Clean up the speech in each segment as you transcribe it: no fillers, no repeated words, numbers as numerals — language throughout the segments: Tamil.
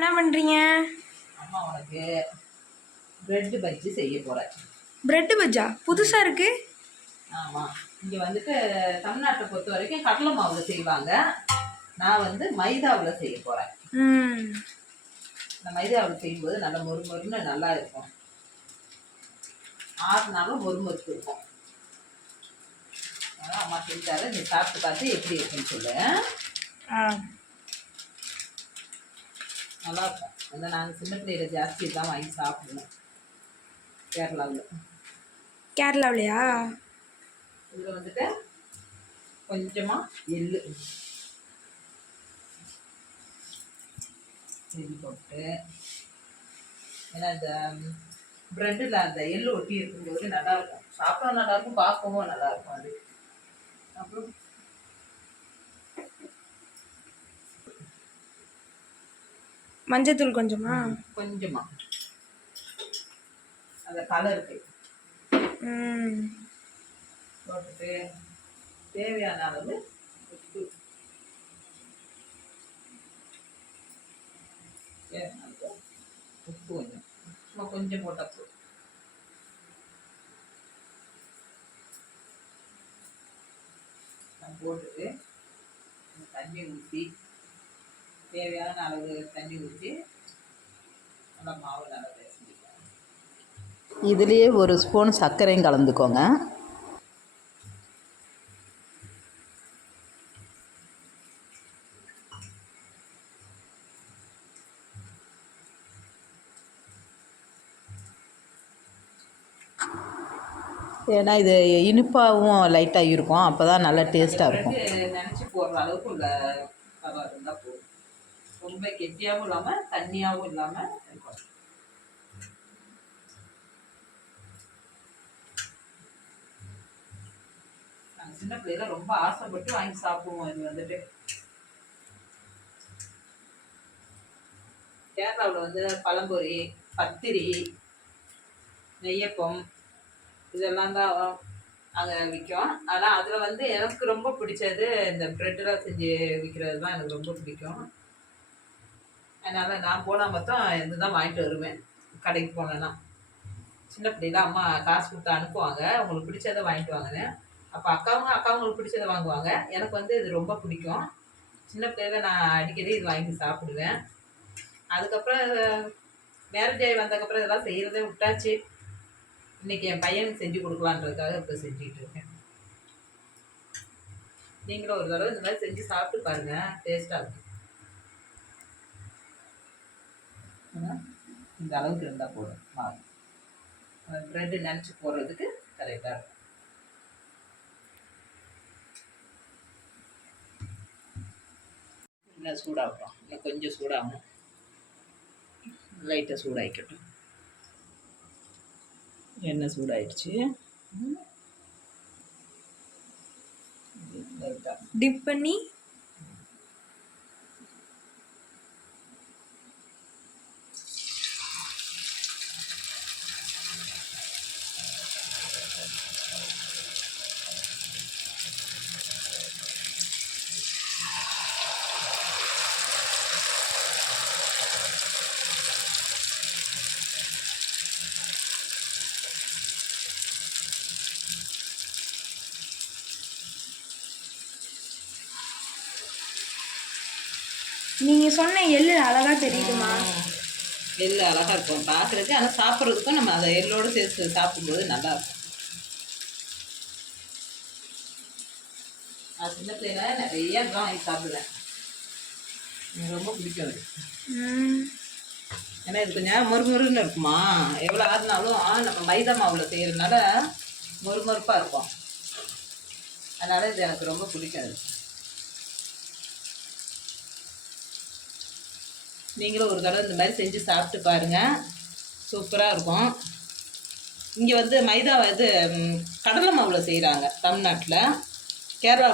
என்ன பண்ணுறீங்க? அம்மா உனக்கு பிரெட் பஜ்ஜி செய்ய போகிறேன். பிரெட் பஜ்ஜா புதுசாக இருக்குது. ஆமாம், இங்கே வந்துட்டு தமிழ்நாட்டை பொறுத்த வரைக்கும் கடலை மாவில் செய்வாங்க. நான் வந்து மைதாவில் செய்ய போகிறேன். இந்த மைதாவில் செய்யும்போது நல்லா மொறுமொறுன்னு நல்லா இருக்கும். 6 நாளும் மொறுமொறுப்பு இருக்கும். அதனால் அம்மா செஞ்சாரு. நீ சாப்பிட்டு பார்த்து எப்படி இருக்குன்னு சொல்லு. நல்லாயிருக்கும். அந்த நாங்கள் சின்ன பிள்ளையில ஜாஸ்தி தான் வாங்கி சாப்பிடுவோம். கேரளாவிலையா? இதில் வந்துட்டு கொஞ்சமாக எள்ளு போட்டு, ஏன்னா இந்த ப்ரெட்டில் அந்த எள்ளு ஒட்டி இருக்கும்போது நல்லாயிருக்கும். சாப்பிட நல்லாயிருக்கும், பார்க்கவும் நல்லாயிருக்கும். அது அப்புறம் மஞ்சத்தூள் கொஞ்சமாக அந்த கலருக்கு போட்டுட்டு தேவையான அளவு உப்பு, உப்பு கொஞ்சம் சும்மா கொஞ்சம் போட்டப்போ போட்டுட்டு தண்ணி ஊற்றி, தேவையான அளவு தண்ணி ஊற்றி நல்லா மாவு நல்லா பேசிக்கலாம். இதுலேயே ஒரு ஸ்பூன் சர்க்கரையும் கலந்துக்கோங்க. ஏன்னா இது இனிப்பாகவும் லைட்டாக இருக்கும், அப்போ தான் நல்லா டேஸ்ட்டாக இருக்கும். நினச்சி போடுற அளவுக்கு உள்ள பதம் இருந்தால் போதும். ரொம்ப கெட்டியாகவும் இல்லாமல் தண்ணியாகவும் இல்லாமல் இருக்கும். நாங்கள் சின்ன பிள்ளைல ரொம்ப ஆசைப்பட்டு வாங்கி சாப்பிடுவோம். இது வந்துட்டு கேரளாவில் வந்து பழம்பொரி, பத்திரி, நெய்யப்பம் இதெல்லாம் தான் அங்கே விற்கும். ஆனால் அதில் வந்து எனக்கு ரொம்ப பிடிச்சது இந்த ப்ரெட்டெலாம் செஞ்சு விற்கிறது தான் எனக்கு ரொம்ப பிடிக்கும். அதனால் நான் போனால் மொத்தம் இது தான் வாங்கிட்டு வருவேன். கடைக்கு போனேன்னா சின்ன பிள்ளைல அம்மா காசு கொடுத்து அனுப்புவாங்க, உங்களுக்கு பிடிச்சதை வாங்கிட்டு வாங்கன்னு. அப்போ அக்காவங்களுக்கு பிடிச்சதை வாங்குவாங்க. எனக்கு வந்து இது ரொம்ப பிடிக்கும். சின்ன பிள்ளைல நான் அடிக்கடி இது வாங்கி சாப்பிடுவேன். அதுக்கப்புறம் மேரேஜ் ஆகி வந்ததுக்கப்புறம் இதெல்லாம் செய்கிறதே விட்டாச்சு. இன்றைக்கி என் பையனுக்கு செஞ்சு கொடுக்கலான்றதுக்காக இப்போ செஞ்சுக்கிட்டு இருக்கேன். நீங்களும் ஒரு தடவை இந்த மாதிரி செஞ்சு சாப்பிட்டு பாருங்கள், டேஸ்ட்டாக இருக்கும். இந்த அளவுக்கு இருந்தால் போதும் மாவு. ப்ரெட்டு நினச்சி போடுறதுக்கு கரெக்டாக இருக்கும். இன்னும் சூடாகட்டும், இன்னும் கொஞ்சம் சூடாகும். லைட்டாக சூடாகிக்கட்டும். எண்ணெய் சூடாயிடுச்சு. டிப் பண்ணி நீங்கள் சொன்ன எள்ளு அழகாக தெரியுதுமா? எள்ளு அழகாக இருக்கும் பார்க்குறதுக்கு, ஆனால் சாப்பிட்றதுக்கும் நம்ம அதை எள்ளோடு சேர்த்து சாப்பிடும்போது நல்லாயிருக்கும். நான் சின்ன பிள்ளைல நிறைய தான் வாங்கி சாப்பிடுவேன். எனக்கு ரொம்ப பிடிக்கும் அது. ஏன்னா இது கொஞ்சம் மொறுமொறுன்னு இருக்குமா, எவ்வளோ ஆறுனாலும் நம்ம மைதா மாவில் செய்கிறதுனால மொறுமொறுப்பாக இருக்கும். அதனால் இது எனக்கு ரொம்ப பிடிக்கும். அது நீங்களும் ஒரு தடவை இந்த மாதிரி செஞ்சு சாப்பிட்டு பாருங்கள், சூப்பராக இருக்கும். இங்கே வந்து மைதா இது கடலை மாவில் செய்கிறாங்க தமிழ்நாட்டில். கேரளா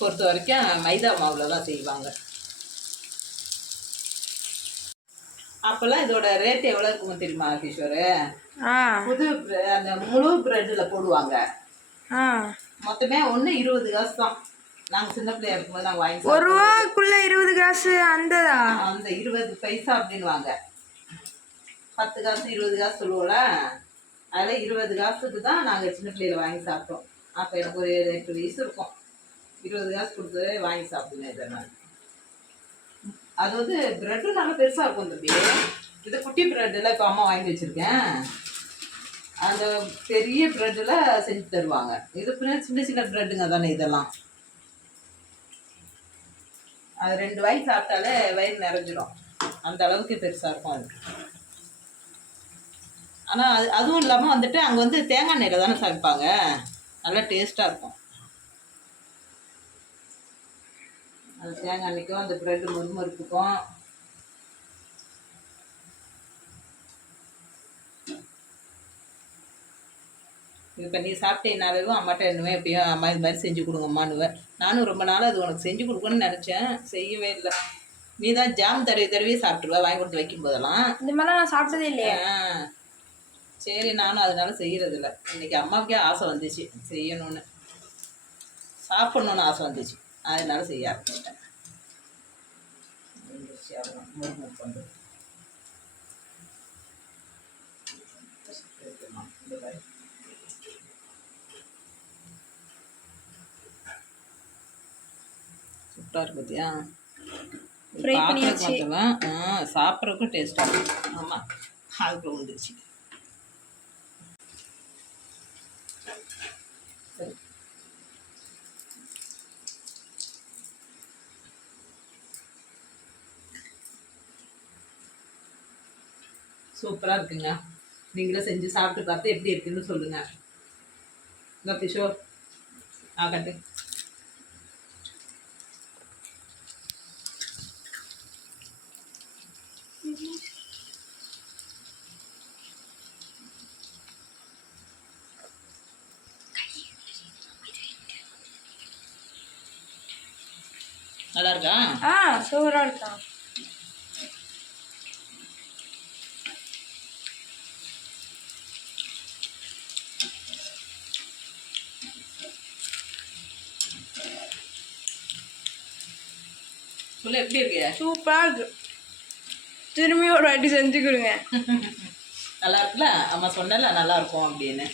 பொறுத்த வரைக்கும் மைதா மாவில் தான் செய்வாங்க. அப்போல்லாம் இதோட ரேட் எவ்வளோ இருக்குன்னு தெரியுமா கிஷோரு? புது அந்த முழு ப்ரெட்டில் போடுவாங்க. மொத்தமே 1 20 காசு தான். நாங்கள் சின்ன பிள்ளையா இருக்கும்போது நாங்கள் வாங்கி ஒரு ரூபாக்குள்ள 20 காசு அந்ததா? அந்த 20 பைசா அப்படின்வாங்க. 10 காசு 20 காசு சொல்லுவோம்ல, அதில் 20 காசுக்கு தான் நாங்கள் சின்ன பிள்ளையில வாங்கி சாப்பிட்டோம். அப்போ எனக்கு ஒரு 8 வயசு இருக்கும். 20 காசு கொடுத்து வாங்கி சாப்பிடுவேன் இதை நான். அது வந்து ப்ரெட்டு நல்லா பெருசாக இருக்கும் தம்பி. இது குட்டி ப்ரெட்டில் இப்போ அம்மா வாங்கி வச்சுருக்கேன். அந்த பெரிய ப்ரெட்டில் செஞ்சு தருவாங்க. இது சின்ன சின்ன ப்ரெட்டுங்க தானே இதெல்லாம். அது 2 வாய் சாப்பிட்டாலே வயிறு நிறைஞ்சிடும். அந்த அளவுக்கு பெருசாக இருக்கும் அது. ஆனால் அதுவும் இல்லாமல் வந்துட்டு அங்கே வந்து தேங்காய் எண்ணெயில் தானே சமைப்பாங்க. நல்லா டேஸ்ட்டாக இருக்கும். அது தேங்காய் எண்ணெய்க்கும் அந்த ப்ரெட்டு முறுமுறுப்புக்கும் இப்போ நீ சாப்பிட்டேனாவே அம்மாட்ட என்னவே எப்பயும் அம்மா இது மாதிரி செஞ்சு கொடுங்கம்மானுவேன். நானும் ரொம்ப நாள் அது உனக்கு செஞ்சு கொடுக்கணும்னு நினச்சேன், செய்யவே இல்லை. நீ தான் ஜாம் தடவி சாப்பிட்ருவா வாங்கி கொடுத்து வைக்கும் போதெல்லாம். இந்த மாதிரிலாம் நான் சாப்பிட்டதே இல்லையா? சரி, நானும் அதனால செய்யறதில்ல. இன்னைக்கு அம்மாவுக்கே ஆசை வந்துச்சு செய்யணும்னு, சாப்பிட்ணுன்னு ஆசை வந்துச்சு, அதனால செய்ய ஆரம்பிச்சிட்டேன். சூப்பராக இருக்கு பார்த்தியா? சாப்பிட்றதுக்கும் டேஸ்ட்டாக இருக்கும். ஆமாம், அதுக்குள்ள வந்துருச்சு. சூப்பராக இருக்குங்க. நீங்களும் செஞ்சு சாப்பிட்டு பார்த்து எப்படி இருக்குன்னு சொல்லுங்கள். இந்த கிஷோர் கட்டு. நல்லா இருக்கா? சூப்பராக இருக்கா. சொல்லு, எப்படி இருக்கு? சூப்பராக இருக்கு. திரும்பி ஒரு வாட்டி செஞ்சு கொடுங்க. நல்லா இருக்குல்ல? அம்மா சொன்னல நல்லா இருக்கும் அப்படின்னு.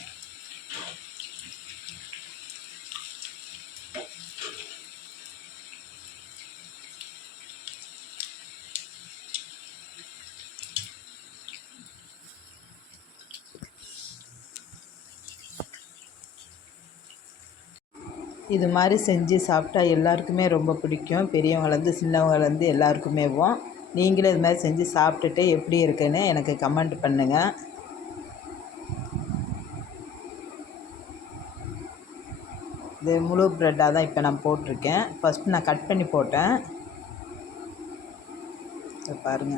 இது மாதிரி செஞ்சு சாப்பிட்டா எல்லாருக்குமே ரொம்ப பிடிக்கும். பெரியவங்கலேருந்து சின்னவங்கலேருந்து எல்லாருக்குமேவும். நீங்களும் இது மாதிரி செஞ்சு சாப்பிட்டுட்டு எப்படி இருக்குன்னு எனக்கு கமெண்ட் பண்ணுங்கள். இது முழு ப்ரெட்டாக தான் இப்போ நான் போட்டிருக்கேன். ஃபஸ்ட்டு நான் கட் பண்ணி போட்டேன். பாருங்கள்.